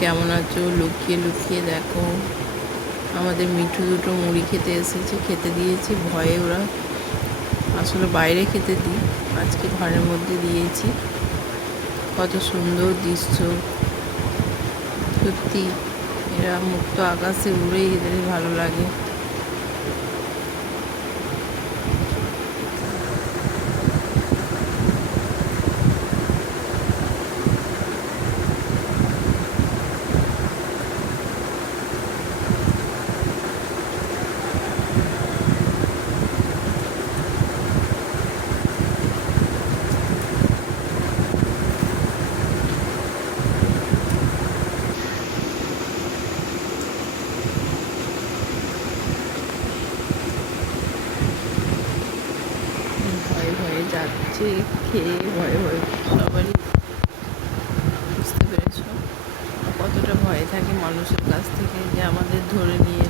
কেমন আছো? লুকিয়ে লুকিয়ে দেখো, আমাদের মিঠু দুটো মুড়ি খেতে এসেছে, খেতে দিয়েছি ভয়ে। ওরা আসলে বাইরে খেতে দিই, আজকে ঘরের মধ্যে দিয়েছি। কত সুন্দর দৃশ্য সত্যি, এরা মুক্ত আকাশে উড়েই এদের ভালো লাগে। ভয়ে ভয়ে যাচ্ছে, খেয়ে ভয়ে ভয়ে। সবারই বুঝতে পেরেছ কতটা ভয় থাকে মানুষের কাছ থেকে, যে আমাদের ধরে নিয়ে